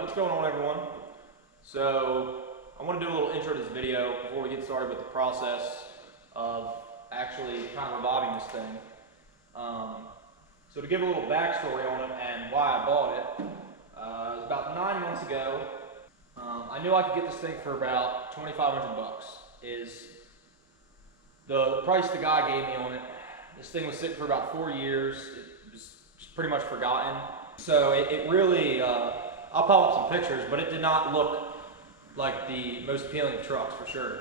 What's going on, everyone? So I want to do a little intro to this video before we get started with the process of actually kind of reviving this thing. So to give a little backstory on it and why I bought it, it was about 9 months ago. I knew I could get this thing for about $2,500 is the price the guy gave me on it. This thing was sitting for about 4 years. It was just pretty much forgotten. So it really, I'll pop up some pictures, but it did not look like the most appealing of trucks for sure.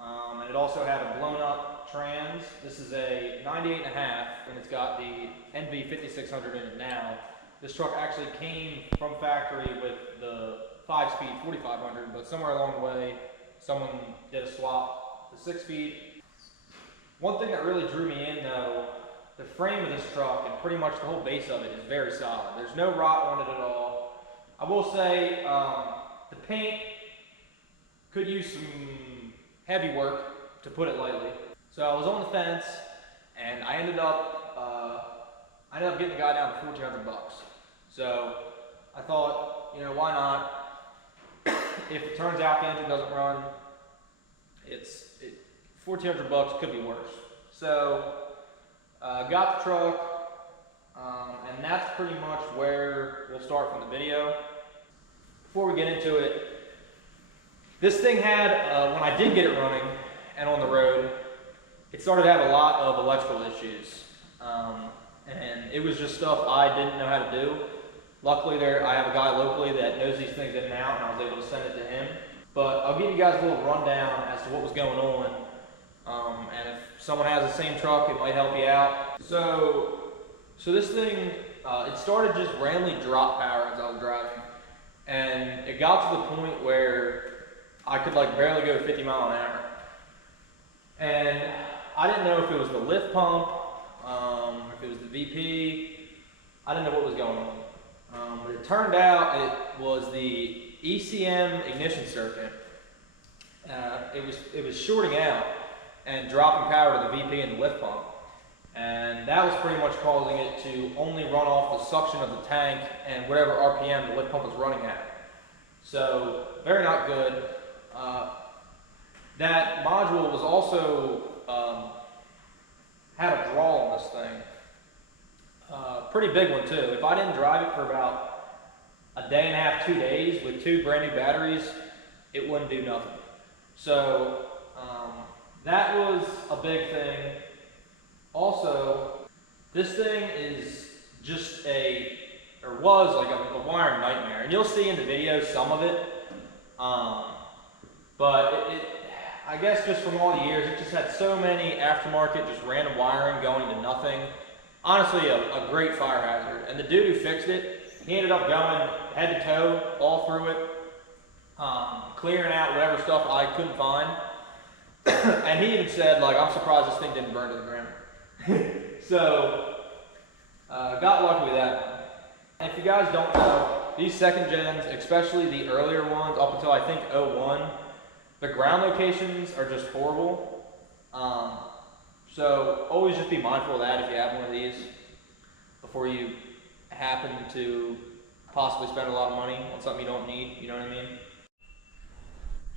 And it also had a blown up trans. This is a 98.5, and it's got the NV 5600 in it now. This truck actually came from factory with the 5-speed 4500, but somewhere along the way, someone did a swap to 6-speed. One thing that really drew me in though, the frame of this truck and pretty much the whole base of it is very solid. There's no rot on it at all. I will say the paint could use some heavy work, to put it lightly. So I was on the fence, and I ended up getting the guy down to $1,400. So I thought, you know, why not? If it turns out the engine doesn't run, $1,400 could be worse. So got the truck, and that's pretty much where we'll start from the video. Before we get into it, this thing had, when I did get it running and on the road, it started to have a lot of electrical issues. And it was just stuff I didn't know how to do. Luckily I have a guy locally that knows these things in and out, and I was able to send it to him. But I'll give you guys a little rundown as to what was going on. And if someone has the same truck, it might help you out. So this thing, it started just randomly drop power as I was driving. And it got to the point where I could like barely go 50 miles an hour. And I didn't know if it was the lift pump, if it was the VP. I didn't know what was going on. But it turned out it was the ECM ignition circuit. It was shorting out and dropping power to the VP and the lift pump. And that was pretty much causing it to only run off the suction of the tank and whatever RPM the lift pump was running at. So very not good. That module was also had a draw on this thing. Pretty big one too. If I didn't drive it for about a day and a half, 2 days with 2 brand new batteries, it wouldn't do nothing. So that was a big thing. Also, this thing is just was like a wiring nightmare. And you'll see in the video some of it. But I guess just from all the years, it just had so many aftermarket, just random wiring going to nothing. Honestly, a great fire hazard. And the dude who fixed it, he ended up going head to toe all through it, clearing out whatever stuff I couldn't find. And he even said, like, I'm surprised this thing didn't burn to the ground. So, got lucky with that one. And if you guys don't know, these second gens, especially the earlier ones, up until I think 01, the ground locations are just horrible. So always just be mindful of that if you have one of these before you happen to possibly spend a lot of money on something you don't need, you know what I mean?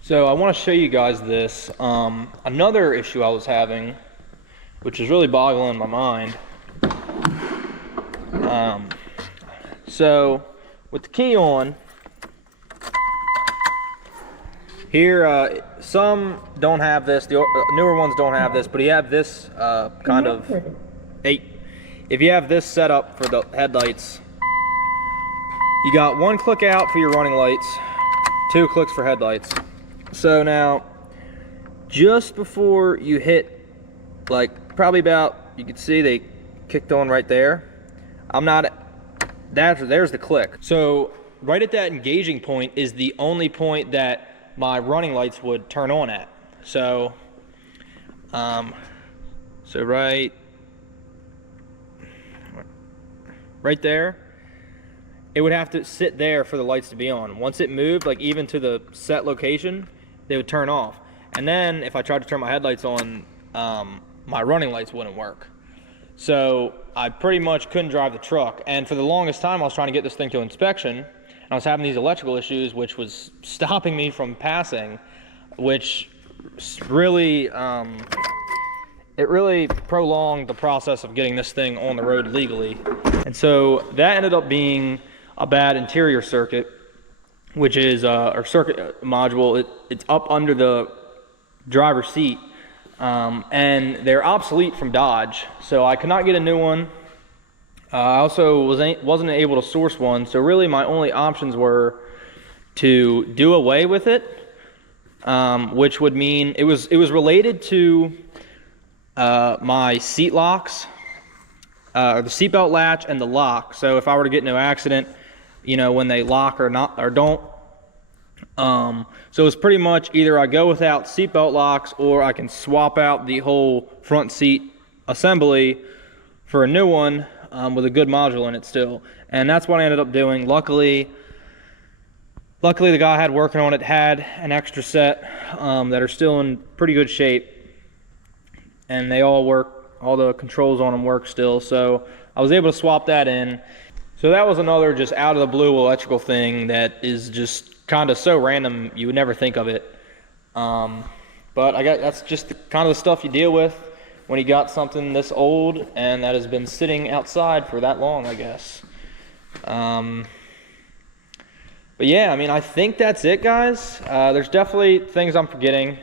So I want to show you guys this. Another issue I was having, which is really boggling my mind. So with the key on, here, some don't have this, the newer ones don't have this, but you have this kind of, if you have this set up for the headlights, you got 1 click out for your running lights, 2 clicks for headlights. So now, just before you hit, like probably about, you can see they kicked on right there. There's the click. So right at that engaging point is the only point that my running lights would turn on at. So right there, it would have to sit there for the lights to be on. Once it moved, like even to the set location, they would turn off. And then if I tried to turn my headlights on, my running lights wouldn't work. So I pretty much couldn't drive the truck. And for the longest time, I was trying to get this thing to inspection, I was having these electrical issues, which was stopping me from passing, which really, it really prolonged the process of getting this thing on the road legally. And so that ended up being a bad interior circuit, which is, or circuit module. It's up under the driver's seat, and they're obsolete from Dodge, so I could not get a new one. I also wasn't able to source one, so really my only options were to do away with it, which would mean it was related to my seat locks, or the seatbelt latch and the lock. So if I were to get into an accident, you know, when they lock or not or don't. So it's pretty much either I go without seatbelt locks, or I can swap out the whole front seat assembly for a new one, with a good module in it still. And that's what I ended up doing. Luckily the guy I had working on it had an extra set that are still in pretty good shape, and they all work. All the controls on them work still, so I was able to swap that in. So that was another just out of the blue electrical thing that is just kind of so random you would never think of it. But that's just kind of the stuff you deal with when you got something this old and that has been sitting outside for that long, I guess. But yeah, I mean, I think that's it, guys. There's definitely things I'm forgetting.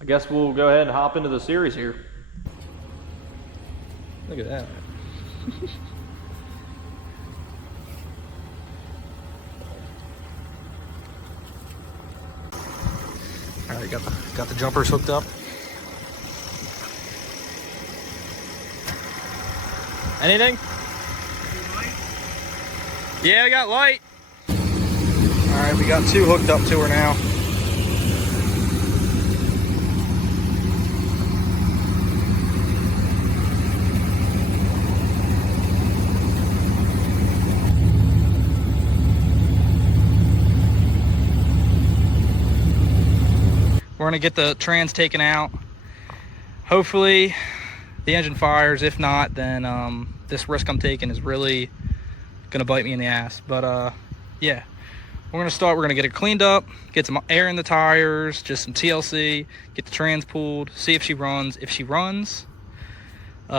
I guess we'll go ahead and hop into the series here. Look at that. All right, got the jumpers hooked up. Anything? Yeah, we got light. All right, we got two hooked up to her now. We're gonna get the trans taken out. Hopefully the engine fires. If not, then this risk I'm taking is really gonna bite me in the ass. But yeah, we're gonna get it cleaned up, get some air in the tires, just some TLC, get the trans pulled, see if she runs. If she runs,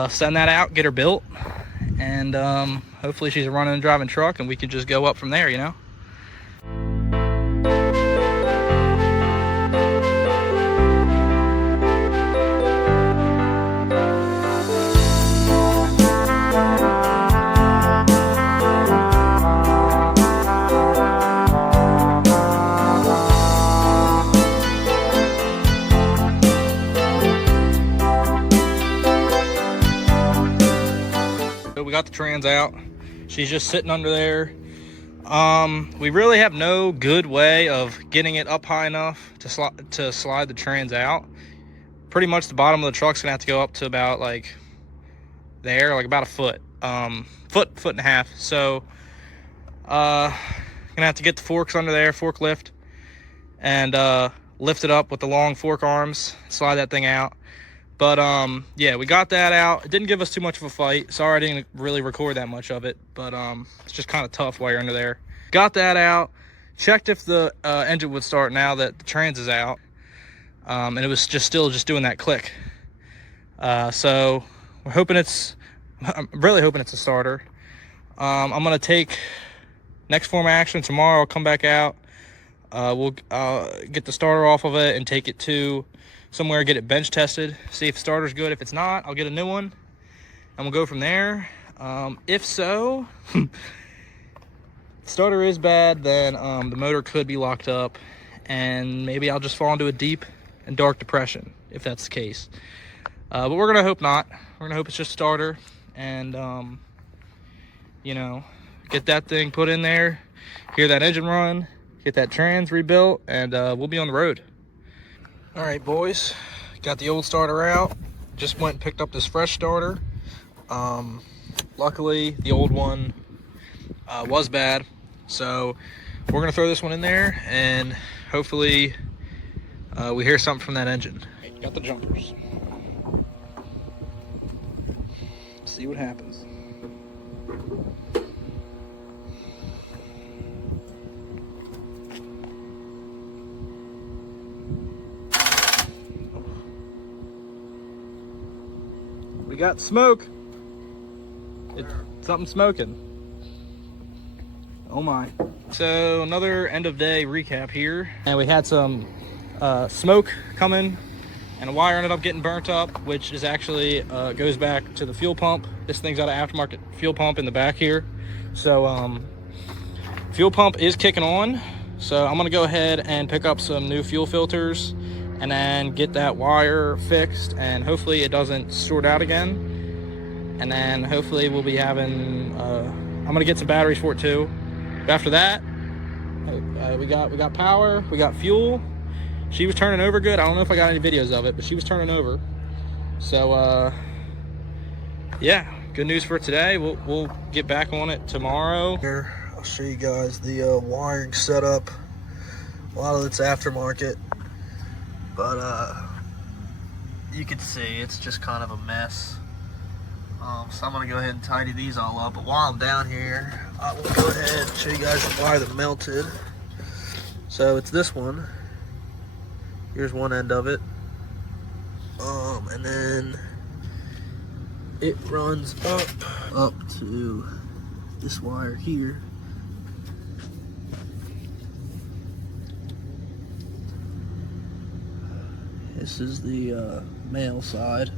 send that out, get her built, and hopefully she's a running and driving truck, and we can just go up from there, you know. We got the trans out. She's just sitting under there. We really have no good way of getting it up high enough to slide the trans out. Pretty much the bottom of the truck's gonna have to go up to about like there, like about a foot, foot and a half. So gonna have to get the forks under there, forklift, and lift it up with the long fork arms, slide that thing out. But yeah, we got that out. It didn't give us too much of a fight. Sorry I didn't really record that much of it, but it's just kind of tough while you're under there. Got that out. Checked if the engine would start now that the trans is out, and it was still doing that click. So we're hoping I'm really hoping it's a starter. I'm gonna take next form of action tomorrow. I'll come back out. We'll get the starter off of it and take it to somewhere, get it bench tested, see if the starter's good. If it's not, I'll get a new one and we'll go from there. If so, starter is bad, then the motor could be locked up, and maybe I'll just fall into a deep and dark depression if that's the case. But we're gonna hope not. We're gonna hope it's just starter, and you know, get that thing put in there, hear that engine run, get that trans rebuilt, and we'll be on the road. All right, boys, got the old starter out. Just went and picked up this fresh starter. Luckily, the old one was bad, so we're gonna throw this one in there, and hopefully we hear something from that engine. Got the jumpers. See what happens. got smoke. Something smoking. Oh my. So another end of day recap here. And we had some smoke coming and a wire ended up getting burnt up, which is actually goes back to the fuel pump. This thing's got an aftermarket fuel pump in the back here. So fuel pump is kicking on. So I'm gonna go ahead and pick up some new fuel filters and then get that wire fixed, and hopefully it doesn't short out again. And then hopefully we'll be having, I'm gonna get some batteries for it too. But after that, we got power, we got fuel. She was turning over good. I don't know if I got any videos of it, but she was turning over. So yeah, good news for today. We'll get back on it tomorrow. Here, I'll show you guys the wiring setup. A lot of it's aftermarket, but you can see it's just kind of a mess. So I'm gonna go ahead and tidy these all up. But while I'm down here, I will go ahead and show you guys the wire that melted. So it's this one. Here's one end of it. And then it runs up to this wire here. This is the male side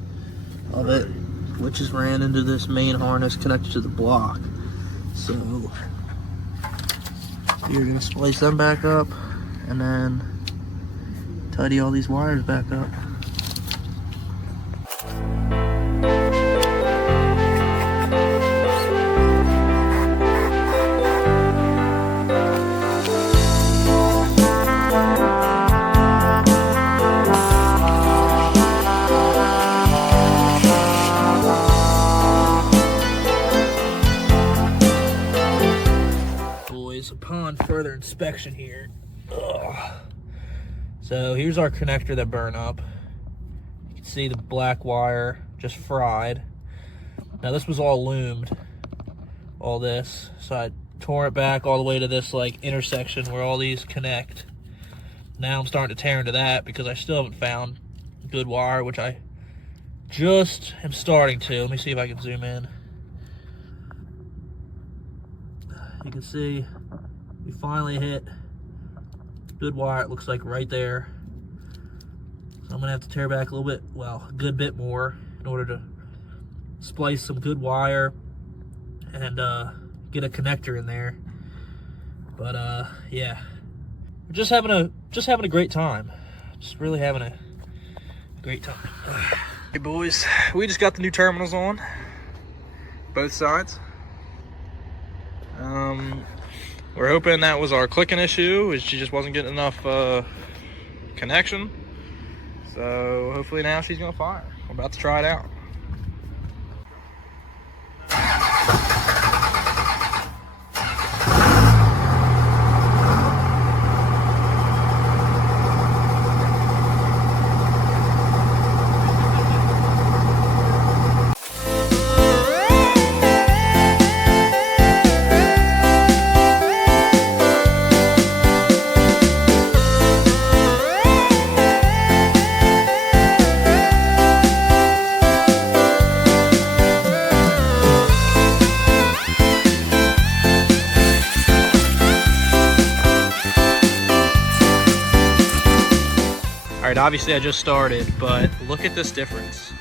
of it, which is ran into this main harness connected to the block. So you're gonna splice them back up and then tidy all these wires back up. Upon further inspection here, so here's our connector that burned up. You can see the black wire just fried. Now this was all loomed, all this, so I tore it back all the way to this like intersection where all these connect. Now I'm starting to tear into that because I still haven't found good wire, which I just am starting to. Let me see if I can zoom in. You can see we finally hit good wire, it looks like right there. So I'm gonna have to tear back a little bit, well, a good bit more in order to splice some good wire and get a connector in there. But yeah, we're just having a great time. Just really having a great time. Hey boys, we just got the new terminals on both sides. We're hoping that was our clicking issue, is she just wasn't getting enough connection. So hopefully now she's gonna fire. We're about to try it out. Alright, obviously I just started, but look at this difference.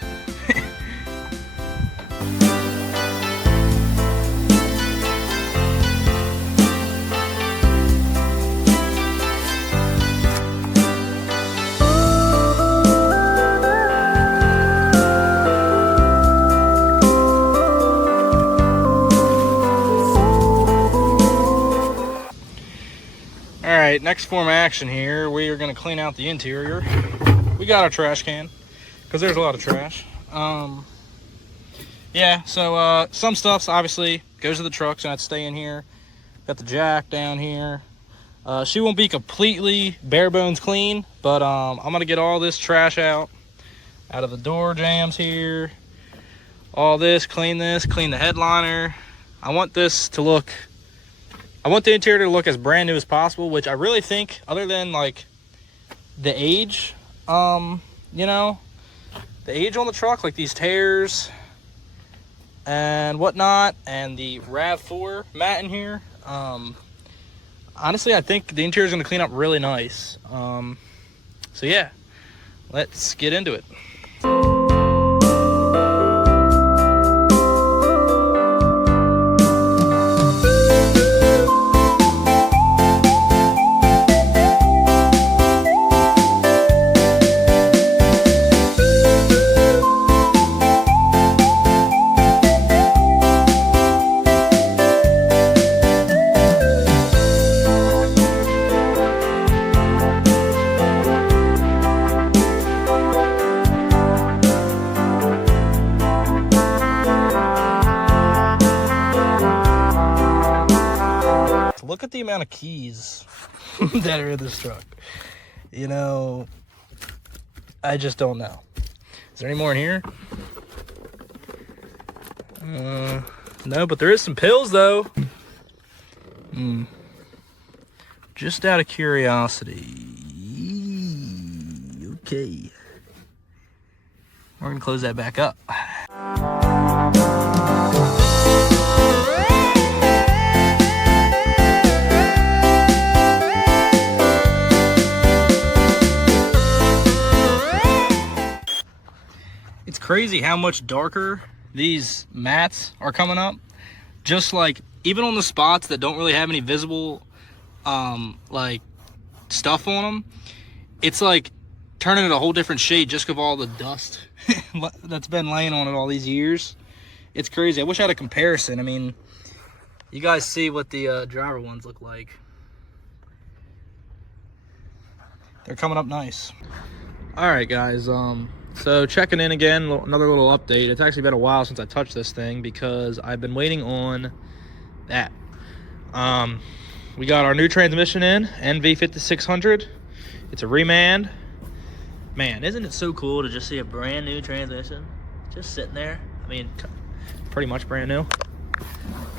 Alright, next form of action here, we are going to clean out the interior. We got our trash can, because there's a lot of trash. Yeah, so some stuff's obviously goes to the truck, so I have to stay in here. Got the jack down here. She won't be completely bare bones clean, but I'm going to get all this trash out of the door jambs here. All this, clean the headliner. I want this to look... I want the interior to look as brand new as possible, which I really think, other than like the age, you know, the age on the truck, like these tears, and whatnot, and the RAV4 mat in here. Honestly, I think the interior is going to clean up really nice. So yeah, let's get into it. Look at the amount of keys that are in this truck. You know, I just don't know. Is there any more in here? No, but there is some pills though. Just out of curiosity. Okay. We're gonna close that back up. It's crazy how much darker these mats are coming up. Just like, even on the spots that don't really have any visible like stuff on them, it's like turning it a whole different shade just because of all the dust that's been laying on it all these years. It's crazy. I wish I had a comparison. I mean, you guys see what the driver ones look like. They're coming up nice. All right, guys. So checking in again, another little update. It's actually been a while since I touched this thing because I've been waiting on that. We got our new transmission in, NV5600. It's a Remand. Man, isn't it so cool to just see a brand new transmission just sitting there? I mean, pretty much brand new.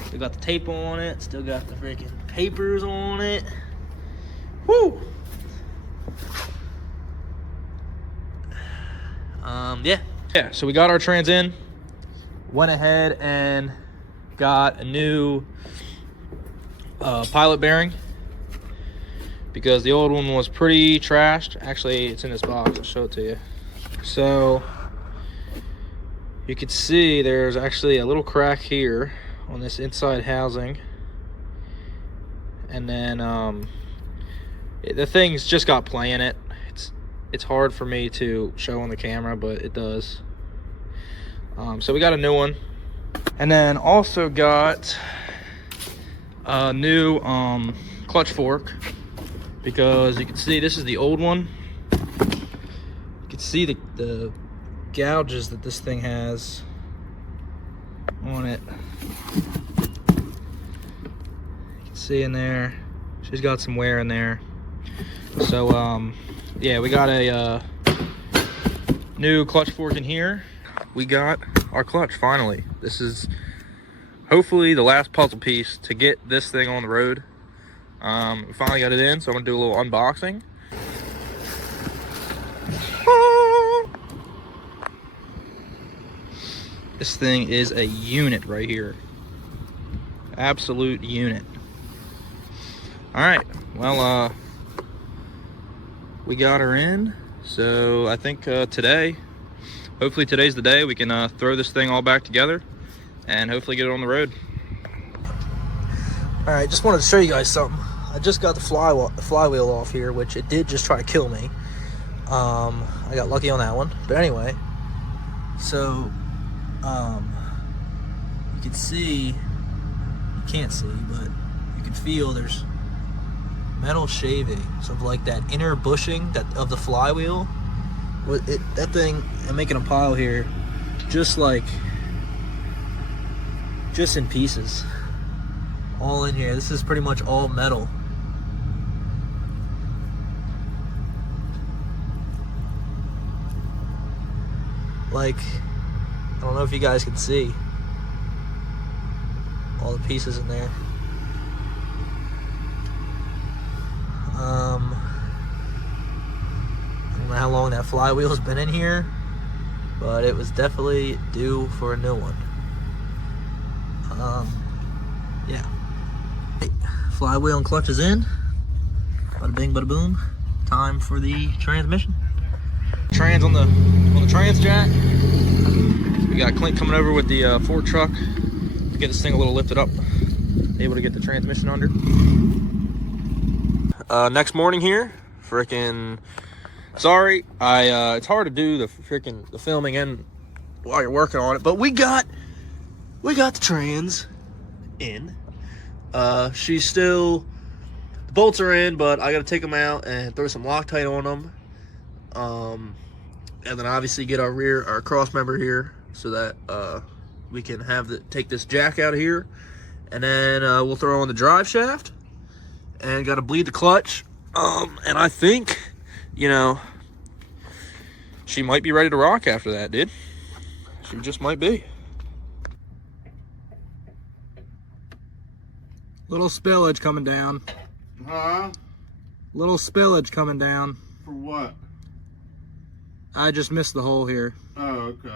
Still got the tape on it, still got the freaking papers on it. Woo! Yeah, so we got our trans in, went ahead and got a new pilot bearing because the old one was pretty trashed. Actually, it's in this box. I'll show it to you. So you can see there's actually a little crack here on this inside housing, and then the thing's just got play in it. It's hard for me to show on the camera, but it does. So we got a new one, and then also got a new clutch fork because you can see this is the old one. You can see the gouges that this thing has on it. You can see in there, she's got some wear in there. So yeah, we got a new clutch fork in here. We got our clutch finally. This is hopefully the last puzzle piece to get this thing on the road. We finally got it in, so I'm gonna do a little unboxing. This thing is a unit right here. Absolute unit. All right, well, we got her in, so I think hopefully today's the day we can throw this thing all back together and hopefully get it on the road. All right, just wanted to show you guys something. I just got the flywheel off here, which it did just try to kill me. I got lucky on that one, but anyway. So you can see, you can't see, but you can feel there's metal shavings of like that inner bushing of the flywheel. With it, that thing, I'm making a pile here, just in pieces, all in here. This is pretty much all metal. Like, I don't know if you guys can see all the pieces in there. I don't know how long that flywheel's been in here, but it was definitely due for a new one. Yeah. Hey, flywheel and clutch is in. Bada bing, bada boom. Time for the transmission. Trans on the trans jack. We got Clint coming over with the Ford truck to get this thing a little lifted up, able to get the transmission under. Next morning here, freaking. Sorry, it's hard to do the filming and while you're working on it, but we got the trans in. She's still, the bolts are in, but I gotta take them out and throw some Loctite on them. And then obviously get our cross member here so that we can take this jack out of here, and then we'll throw on the drive shaft and gotta bleed the clutch. And I think, you know, she might be ready to rock after that, dude. She just might be. Little spillage coming down. Huh? Little spillage coming down. For what? I just missed the hole here. Oh, okay.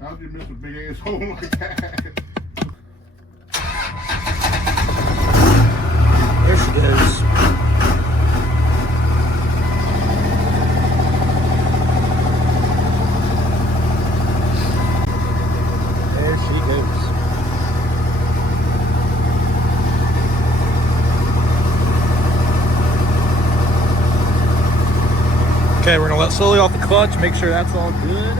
How'd you miss a big ass hole like that? There she goes. There she goes. Okay, we're gonna let slowly off the clutch, make sure that's all good.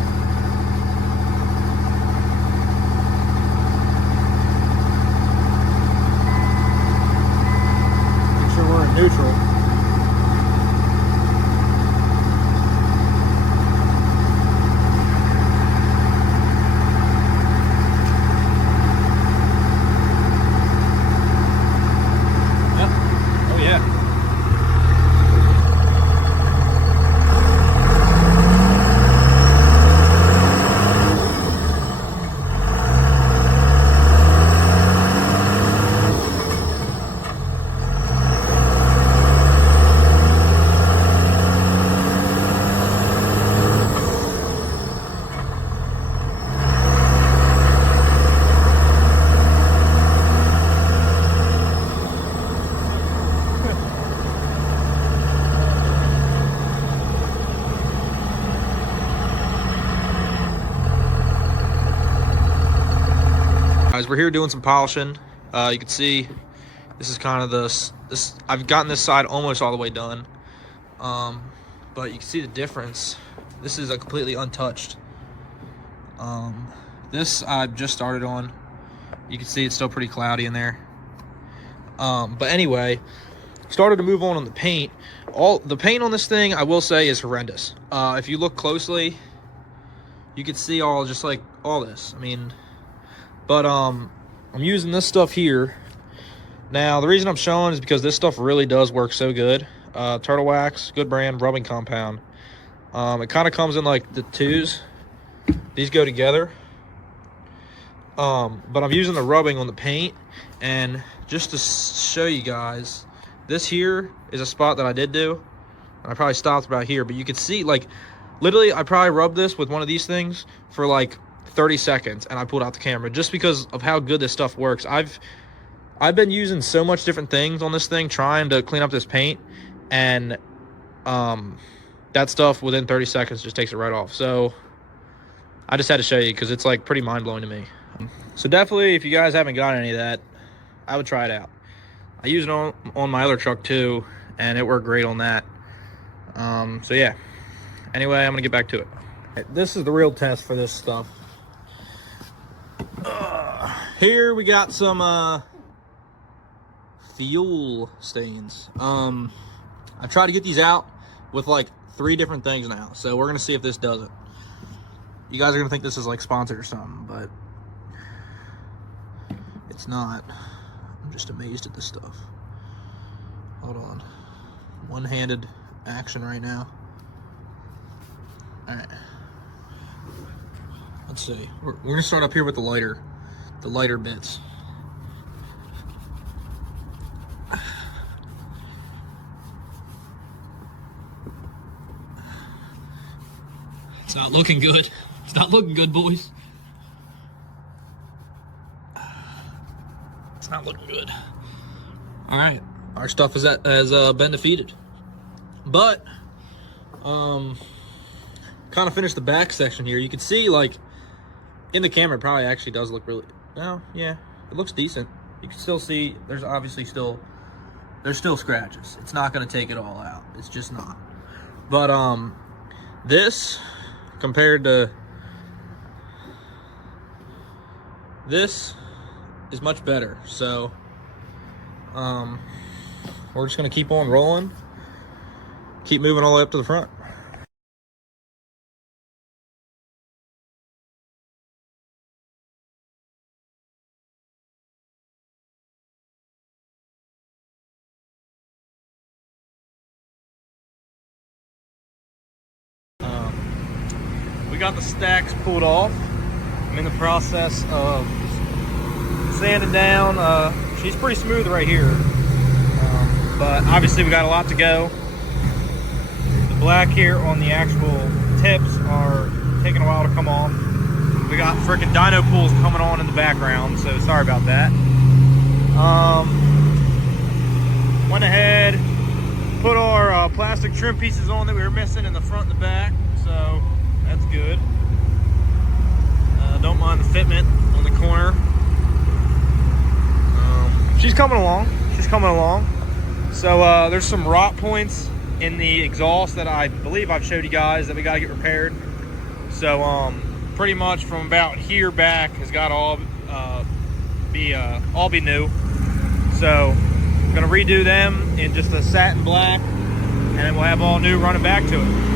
Make sure we're in neutral. Yep. Oh yeah. Guys, we're here doing some polishing. You can see this is kind of this. I've gotten this side almost all the way done, but you can see the difference. This is a completely untouched. This I've just started on. You can see it's still pretty cloudy in there. But anyway, started to move on the paint. All the paint on this thing, I will say, is horrendous. If you look closely, you can see all this. I mean. But I'm using this stuff here. Now, the reason I'm showing is because this stuff really does work so good. Turtle Wax, good brand, rubbing compound. It kind of comes in like the twos. These go together. But I'm using the rubbing on the paint. And just to show you guys, this here is a spot that I did do. And I probably stopped about here. But you can see, like, literally, I probably rubbed this with one of these things for like 30 seconds and I pulled out the camera just because of how good this stuff works. I've been using so much different things on this thing trying to clean up this paint, and that stuff within 30 seconds just takes it right off. So I just had to show you because it's like pretty mind-blowing to me. So definitely, if you guys haven't got any of that, I would try it out. I use it on my other truck too, and it worked great on that. So yeah, anyway, I'm gonna get back to it. This is the real test for this stuff. Here we got some fuel stains. I tried to get these out with like 3 different things now, so we're gonna see if this does it. You guys are gonna think this is like sponsored or something, but it's not. I'm just amazed at this stuff. Hold on, one-handed action right now. All right. Let's see. We're gonna start up here with the lighter bits. not looking good. It's not looking good, boys. It's not looking good. All right, our stuff has been defeated, but kind of finished the back section here. You can see, like, in the camera, it probably actually does look really. No, yeah, it looks decent. You can still see there's obviously still scratches. It's not going to take it all out. It's just not. But this compared to this is much better. So we're just going to keep on rolling, keep moving all the way up to the front. We got the stacks pulled off. I'm in the process of sanding down. She's pretty smooth right here, but obviously we got a lot to go. The black here on the actual tips are taking a while to come off. We got freaking dyno pools coming on in the background, so sorry about that. Went ahead, put our plastic trim pieces on that we were missing in the front and the back, so that's good. Don't mind the fitment on the corner. She's coming along. She's coming along. So there's some rot points in the exhaust that I believe I've showed you guys that we got to get repaired. So pretty much from about here back has got to all be new. So I'm gonna redo them in just a satin black, and then we'll have all new running back to it.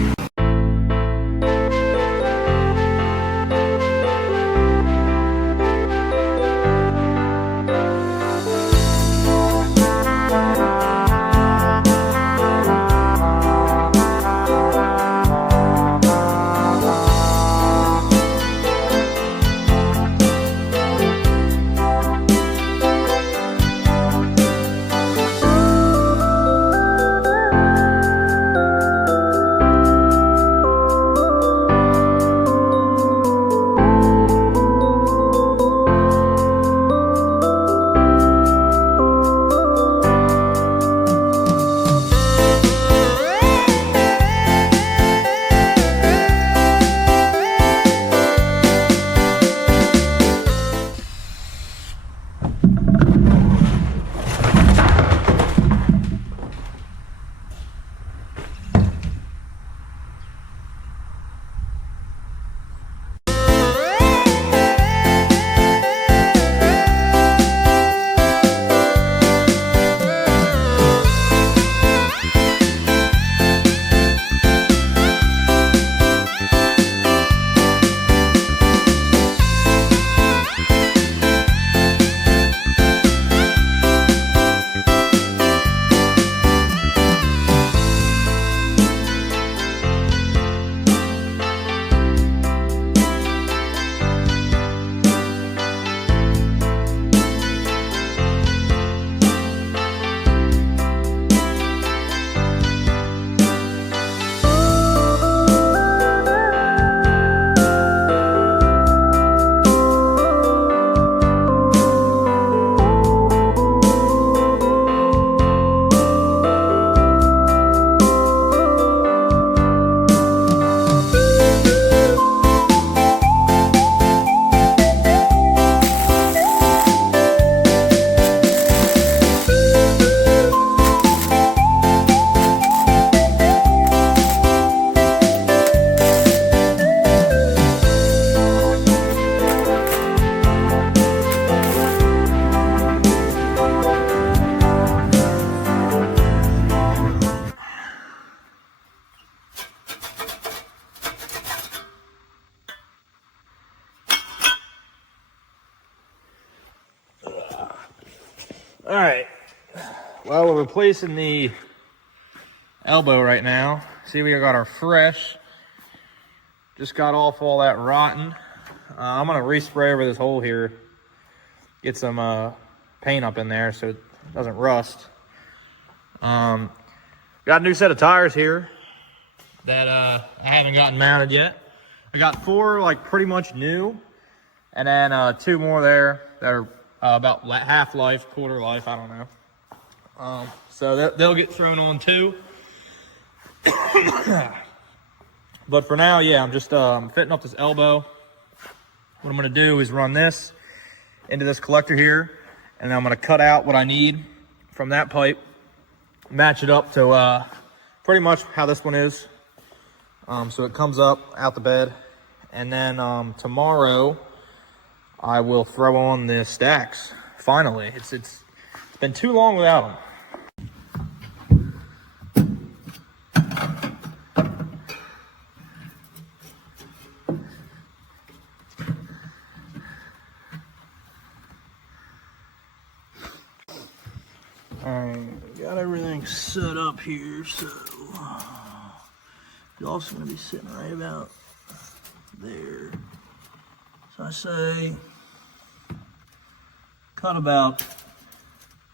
All right, well, we're replacing the elbow right now. See, we got our fresh, just got off all that rotten. I'm gonna respray over this hole here, get some paint up in there so it doesn't rust. Got a new set of tires here that I haven't gotten mounted yet. I got 4 like pretty much new, and then 2 more there that are about half life, quarter life, I don't know. So they'll get thrown on too. But for now, yeah, I'm just fitting up this elbow. What I'm gonna do is run this into this collector here, and then I'm gonna cut out what I need from that pipe, match it up to pretty much how this one is. So it comes up out the bed, and then tomorrow I will throw on the stacks. Finally, it's been too long without them. Alright, got everything set up here, so it's also going to be sitting right about there. So I say cut about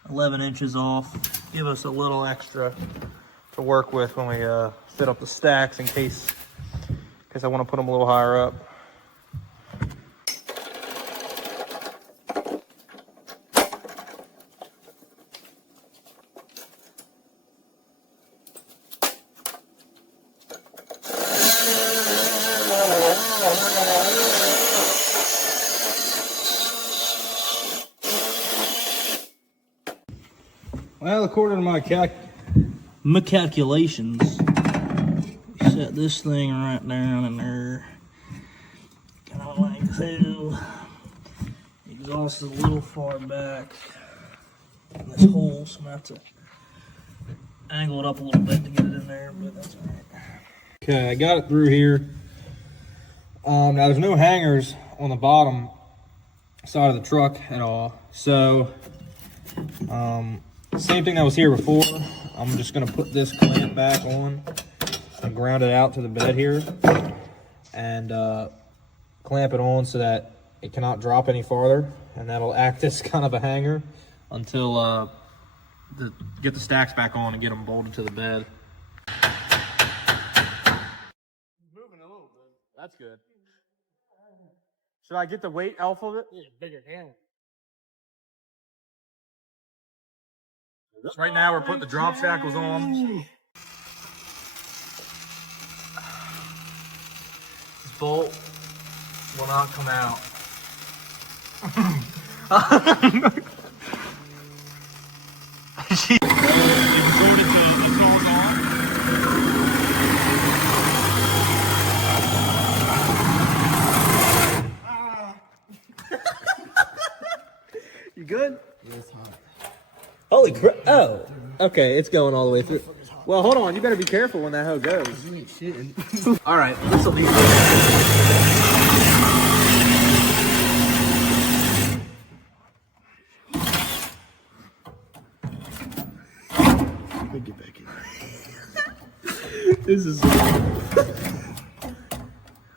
11 inches off, give us a little extra to work with when we fit up the stacks in case I want to put them a little higher up. Well, according to my calculations, set this thing right down in there, kind of like so. Exhaust is a little far back in this hole, so I'm gonna have to angle it up a little bit to get it in there, but that's all right. Okay, I got it through here. Now there's no hangers on the bottom side of the truck at all, so same thing that was here before. I'm just gonna put this clamp back on and ground it out to the bed here, and clamp it on so that it cannot drop any farther, and that'll act as kind of a hanger until get the stacks back on and get them bolted to the bed. Moving a little bit. That's good. Should I get the weight off of it? Yeah, bigger hand. So right now we're putting the drop shackles on. This bolt will not come out. You good? Yeah, it's hot. Holy crap. Oh, okay, it's going all the way through. Well, hold on, you better be careful when that hoe goes. You ain't shitting. All right, this will be Let me get back in. This is.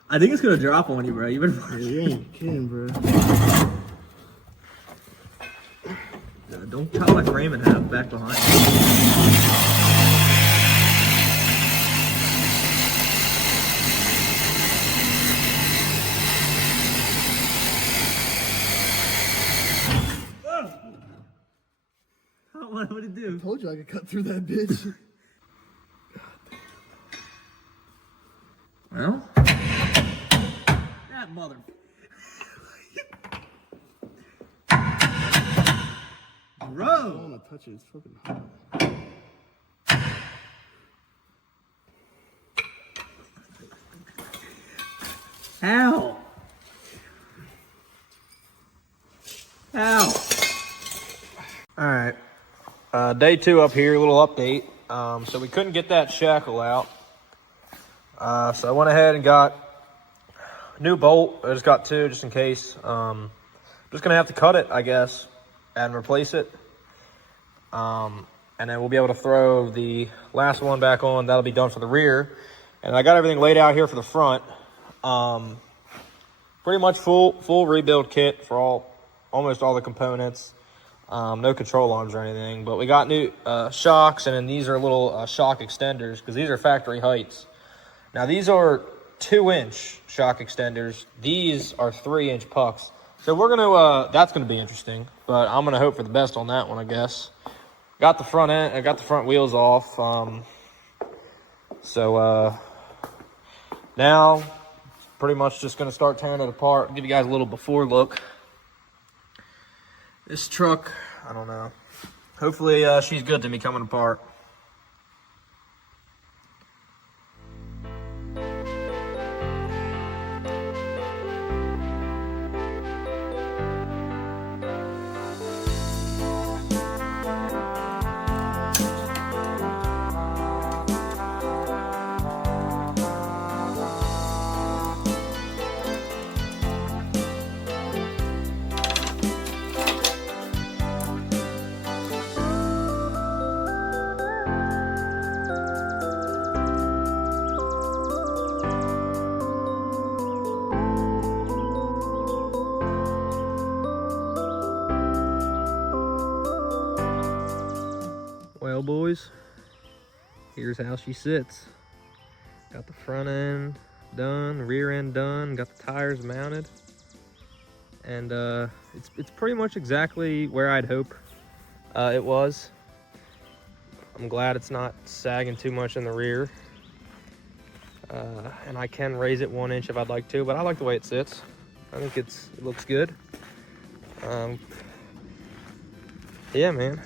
I think it's gonna drop on you, bro. You've been. Yeah, you ain't kidding, bro. Don't cut my frame in half back behind. What did it do? I told you I could cut through that bitch. Well, that mother. Bro, I don't want to touch it. It's fucking hot. Ow. Ow. All right. Day 2 up here, a little update. So we couldn't get that shackle out. So I went ahead and got a new bolt. I just got 2 just in case. Just gonna have to cut it, I guess, and replace it. And then we'll be able to throw the last one back on. That'll be done for the rear. And I got everything laid out here for the front. Pretty much full rebuild kit for almost all the components. No control arms or anything, but we got new shocks, and then these are little shock extenders because these are factory heights. Now these are 2-inch shock extenders. These are 3-inch pucks. So we're gonna, that's gonna be interesting, but I'm gonna hope for the best on that one, I guess. Got the front end, I got the front wheels off. Now, pretty much just gonna start tearing it apart. I'll give you guys a little before look. This truck, I don't know. Hopefully she's good to me coming apart. Well, boys, here's how she sits. Got the front end done, rear end done, got the tires mounted, and it's pretty much exactly where I'd hope it was. I'm glad it's not sagging too much in the rear, and I can raise it 1 inch if I'd like to, but I like the way it sits. I think it looks good. Yeah, man.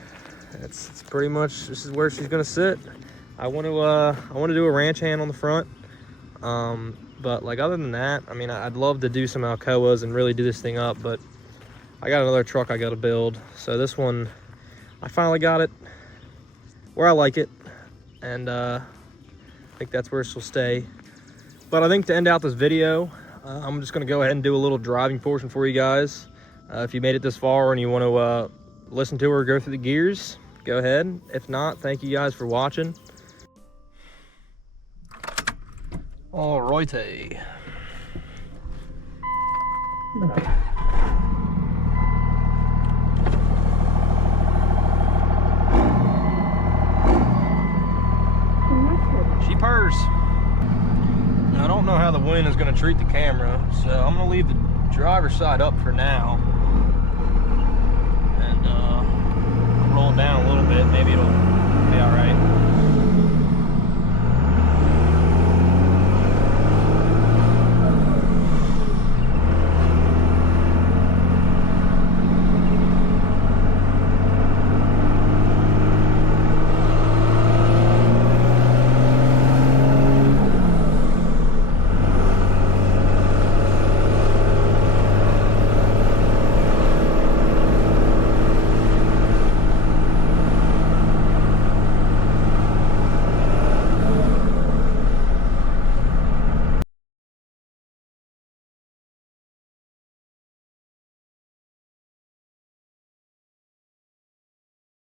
It's pretty much, this is where she's gonna sit. I want to do a ranch hand on the front, but like other than that, I mean, I'd love to do some Alcoas and really do this thing up, but I got another truck I got to build. So this one, I finally got it where I like it, and I think that's where she'll stay. But I think to end out this video, I'm just gonna go ahead and do a little driving portion for you guys. If you made it this far and you want to listen to her go through the gears, go ahead. If not, thank you guys for watching. Alrighty. She purrs. Now, I don't know how the wind is going to treat the camera, so I'm going to leave the driver's side up for now. Rolling down a little bit, maybe it'll be all right.